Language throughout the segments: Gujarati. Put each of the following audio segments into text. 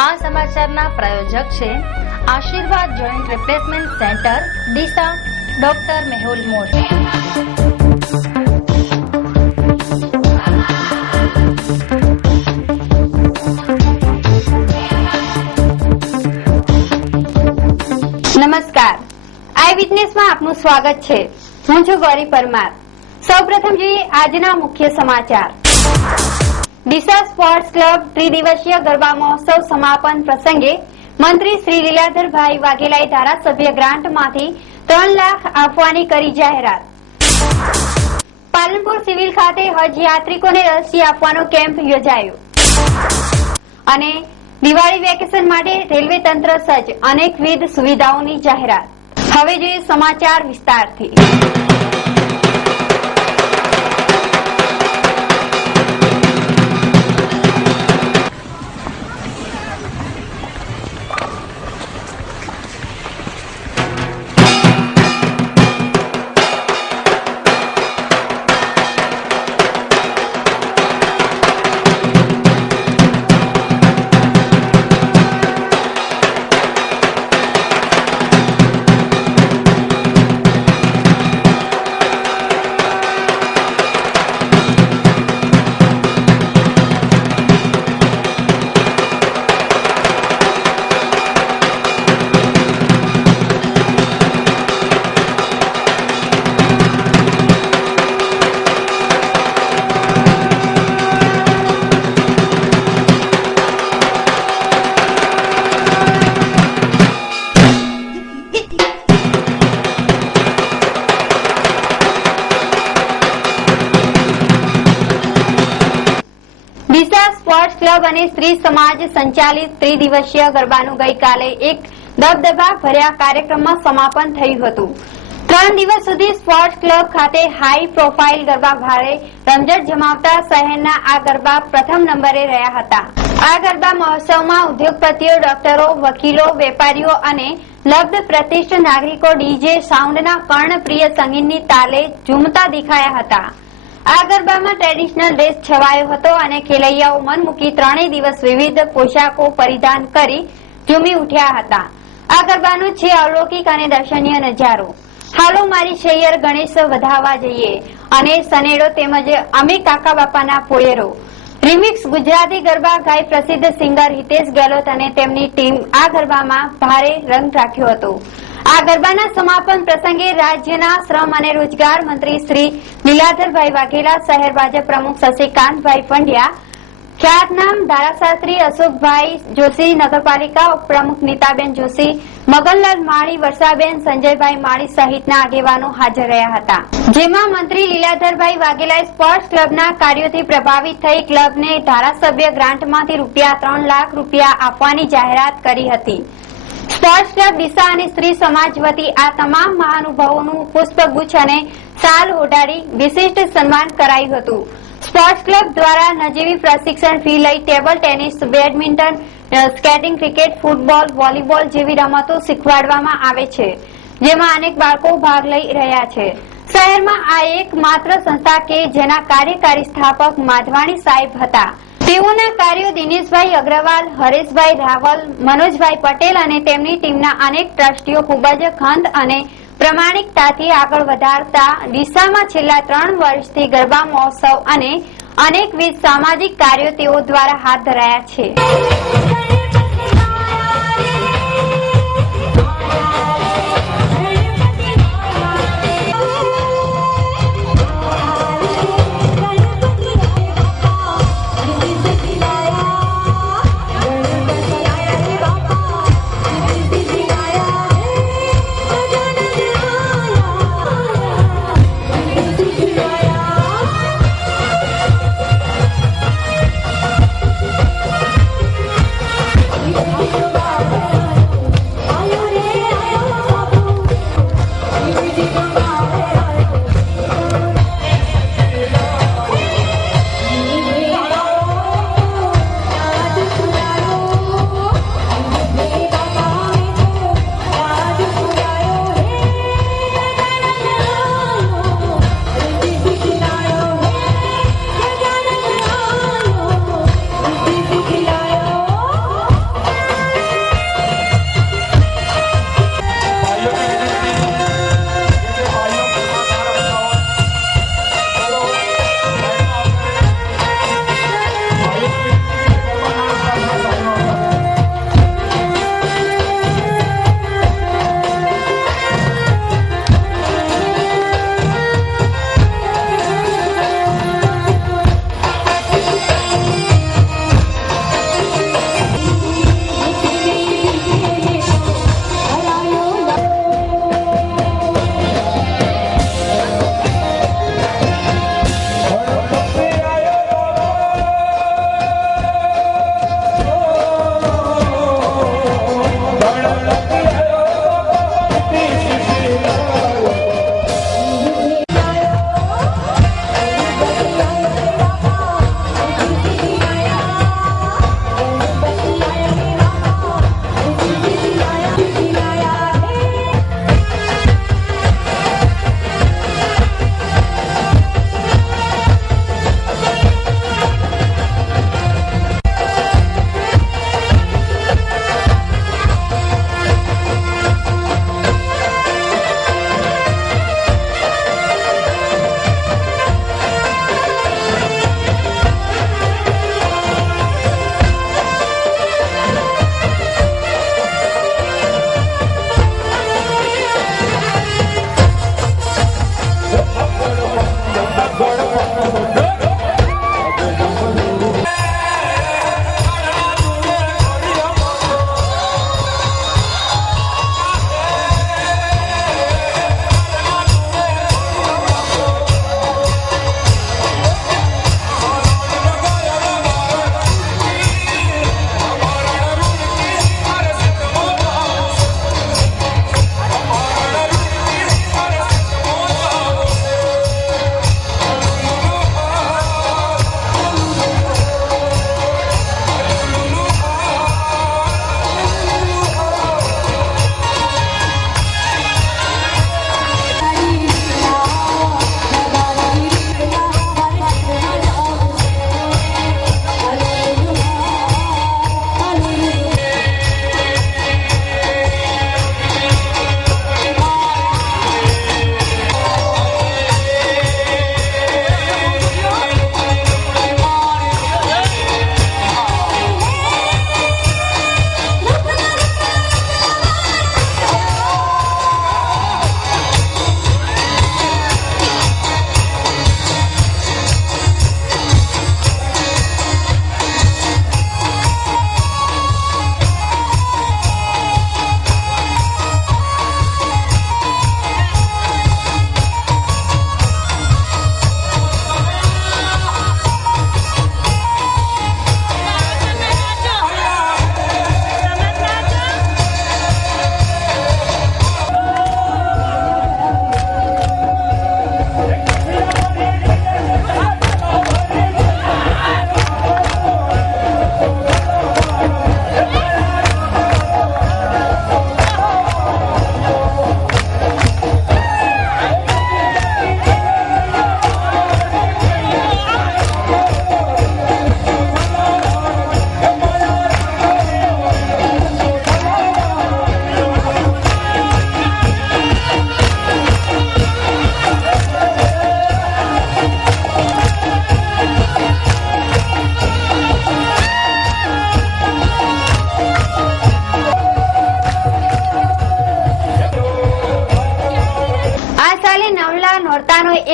આ સમાચારના પ્રાયોજક છે આશીર્વાદ joint replacement centre Deesa, doctor Mehul mode. નમસ્કાર, આઈ વિટનેસમાં આપનું સ્વાગત છે। હું છું ગૌરી પરમાર। સૌપ્રથમ જોઈએ આજના મુખ્ય સમાચાર। ડીસા સ્પોર્ટ્સ ક્લબ ત્રિદિવસીય ગરબા મહોત્સવ સમાપન પ્રસંગે મંત્રી શ્રી લીલાધરભાઈ વાઘેલાએ ધારાસભ્ય ગ્રાન્ટમાંથી 3 લાખ આપવાની કરી જાહેરાત। પાલનપુર સિવિલ ખાતે હજ યાત્રિકોને રસી આપવાનો કેમ્પ યોજાયો અને દિવાળી વેકેશન માટે રેલવે તંત્ર સજ્જ, અનેકવિધ સુવિધાઓની જાહેરાત। હવે જોઈએ સમાચાર વિસ્તારથી। ડીસા સ્પોર્ટ્સ ક્લબ અને સ્ત્રી સમાજ સંચાલિત ત્રિદિવસીય ગરબાનું ગઈકાલે એક દબદબા ભર્યા કાર્યક્રમમાં સમાપન થયું હતું। 3 દિવસ સુધી સ્પોર્ટ્સ ક્લબ ખાતે હાઈ પ્રોફાઇલ ગરબા ભારે રમઝટ જમાવતા શહેરના આ ગરબા પ્રથમ નંબરે રહ્યા હતા। આ ગરબા મહોત્સવમાં ઉદ્યોગપતિઓ, ડોક્ટરો, વકીલો, વેપારીઓ અને લબ્ધ પ્રતિષ્ઠિત નાગરિકો ડીજે સાઉન્ડના કર્ણપ્રિય સંગીતની તાલે ઝૂમતા દેખાયા હતા। આ ગરબામાં ટ્રેડિશનલ ડ્રેસ છવાયો હતો અને ખેલૈયાઓ મન મૂકી 3 દિવસ વિવિધ પોશાકો પરિધાન કરી ઝૂમી ઉઠ્યા હતા। આ ગરબાનો છે અલૌકિક અને દર્શનીય નજારો। હાલો મારી શૈયર ગણેશ વધાવવા જઈએ અને સનેડો તેમજ અમે કાકા બાપાના પોયરો રિમિક્સ ગુજરાતી ગરબા ગાય પ્રસિદ્ધ સિંગર હિતેશ ગેહલોત અને તેમની ટીમ આ ગરબામાં ભારે રંગ રાખ્યો હતો। આ ગરબાના સમાપન પ્રસંગે રાજ્યના શ્રમ અને રોજગાર મંત્રી શ્રી લીલાધરભાઈ વાઘેલા, શહેર ભાજપ પ્રમુખ શશિકાંતભાઈ પંડ્યા, ખ્યાતનામ ધારાશાસ્ત્રી અશોકભાઈ જોશી, નગરપાલિકા ઉપપ્રમુખ નીતાબેન જોશી, મગનલાલ માળી, વર્ષાબેન, સંજયભાઈ માળી સહિતના આગેવાનો હાજર રહ્યા હતા। જેમાં મંત્રી લીલાધરભાઈ વાઘેલાએ સ્પોર્ટ્સ ક્લબના કાર્યોથી પ્રભાવિત થઈ ક્લબને ધારાસભ્ય ગ્રાન્ટમાંથી ₹3 લાખ આપવાની જાહેરાત કરી હતી। સ્પોર્ટ્સ ક્લબ ડીસા અને સ્ત્રી સમાજ વતી આ તમામ મહાનુભાવોનું પુષ્પગુચ્છ અને શાલ ઓઢાડી વિશિષ્ટ સન્માન કરાયું હતું। સ્પોર્ટ્સ ક્લબ દ્વારા નજીવી પ્રશિક્ષણ ફી લઈ table tennis, badminton, skating, cricket, football, volleyball જેવી રમતો શીખવાડવામાં આવે છે, જેમાં અનેક બાળકો ભાગ લઈ રહ્યા છે। શહેરમાં આ એકમાત્ર સંસ્થા કે જેના કાર્યકારી સ્થાપક માધવાણી સાહેબ હતા। તેઓના કાર્યો દિનેશભાઈ અગ્રવાલ, હરેશભાઈ રાવલ, મનોજભાઈ પટેલ અને તેમની ટીમના અનેક ટ્રસ્ટીઓ ખૂબ જ ખંત અને પ્રમાણિકતાથી આગળ વધારતા ડીસામાં છેલ્લા 3 વર્ષથી ગરબા મહોત્સવ અને અનેકવિધ સામાજિક કાર્યો તેઓ દ્વારા હાથ ધરાયા છે।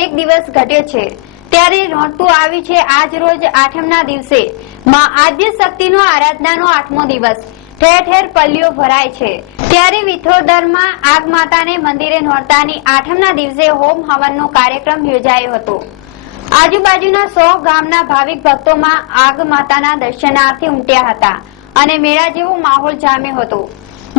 એક દિવસ ઘટ્યો છે ત્યારે નોંધતું આવ્યું છે આજ રોજ આઠમના દિવસે માં આદ્ય શક્તિનો આરાધનાનો 8મો દિવસ ઠેર ઠેર પલ્લીઓ ભરાય છે ત્યારે વિથોદરમાં આગ માતાને મંદિરે નોરતાની આઠમના દિવસે હોમ હવનનો કાર્યક્રમ યોજાયો હતો। આજુબાજુના 100 ગામના ભાવિક ભક્તોમાં આગ માતાના દર્શનાર્થે ઉમટ્યા હતા અને મેળા જેવો માહોલ જામ્યો હતો।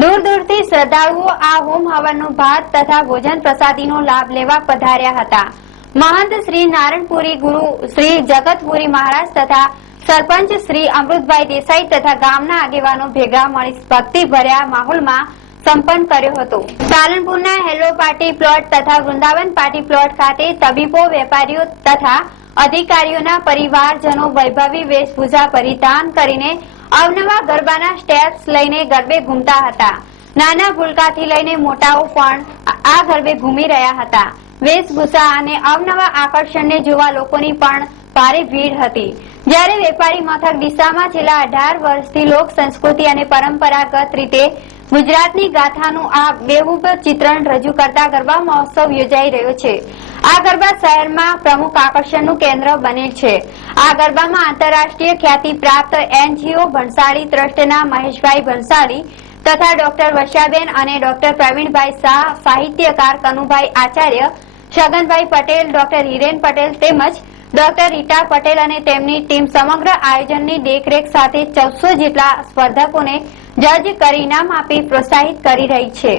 દૂર દૂરથી શ્રદ્ધાળુઓ આ હોમ હવનનો ભાત તથા ભોજન પ્રસાદીનો લાભ લેવા પધાર્યા હતા। મહંત શ્રી નારાયણપુરી ગુરુ શ્રી જગતપુરી મહારાજ તથા સરપંચ શ્રી અમૃતભાઈ દેસાઈ તથા ગામના આગેવાનો ભેગા મળી ભક્તિભર્યા માહોલમાં સંપન્ન કર્યો હતો। પાલનપુરના હેલો પાર્ટી પ્લોટ તથા વૃંદાવન પાર્ટી પ્લોટ ખાતે તબીબો, વેપારીઓ તથા અધિકારીઓના પરિવારજનો વૈભવી વેશભૂષા પરિધાન કરીને અવનવા ગરબાના સ્ટેપ્સ લઈને ગરબે ઘૂમતા હતા। નાના ભૂલકાથી લઈને મોટાઓ પણ આ ગરબે ઘૂમી રહ્યા હતા। વેશભૂષા અને અવનવા આકર્ષણને જોવા લોકોની પણ ભારે ભીડ હતી। જ્યારે વેપારી મથક ડીસામાં છેલ્લા 18 વર્ષથી લોક સંસ્કૃતિ અને પરંપરાગત રીતે ગુજરાતની ગાથાનું આ બેહૂબ ચિત્રણ રજૂ કરતા ગરબા મહોત્સવ યોજાઈ રહ્યો છે। આ ગરબા શહેરમાં પ્રમુખ આકર્ષણનું કેન્દ્ર બનેલ છે। આ ગરબામાં આંતરરાષ્ટ્રીય ખ્યાતિ પ્રાપ્ત NGO ભણસાળી ટ્રસ્ટના મહેશભાઈ ભણસાળી તથા ડોક્ટર વર્ષાબેન અને ડોક્ટર પ્રવીણભાઈ શાહ, સાહિત્યકાર કનુભાઈ આચાર્ય, છગનભાઈ પટેલ, ડોક્ટર હિરેન પટેલ તેમજ ડોક્ટર રીટા પટેલ અને તેમની ટીમ સમગ્ર આયોજનની દેખરેખ સાથે 1400 જેટલા સ્પર્ધકોને જજ કરી ઇનામ આપી પ્રોત્સાહિત કરી રહી છે।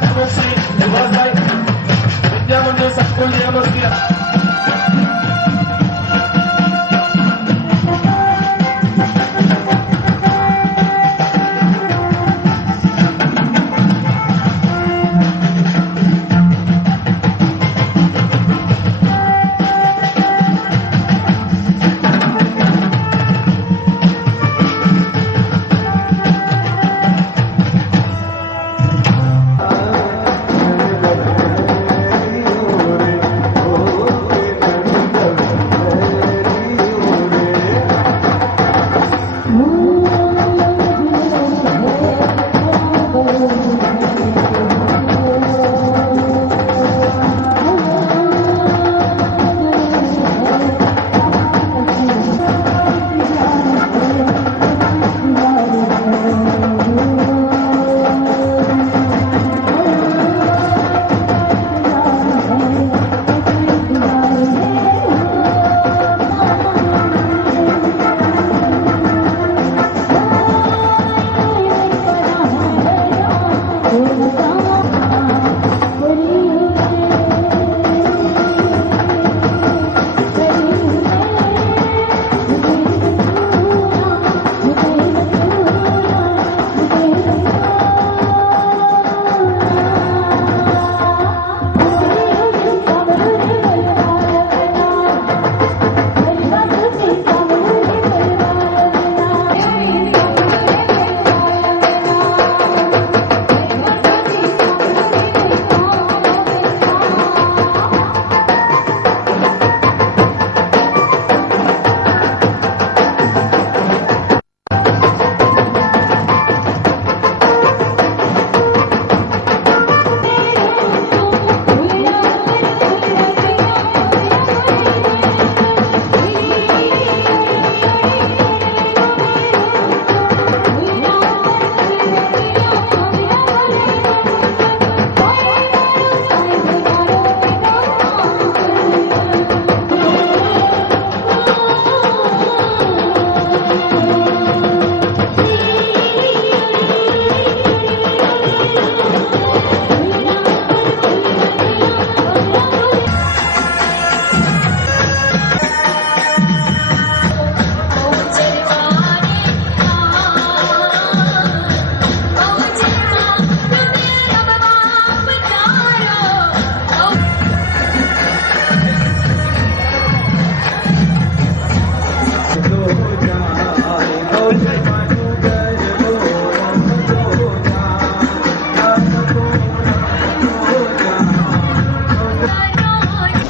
Demonstrate, it was like Vidyamandir Sakul Demonstrate.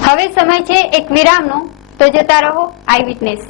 હવે સમય છે એક વિરામનો, તો જોતા રહો આઈ વિટનેસ.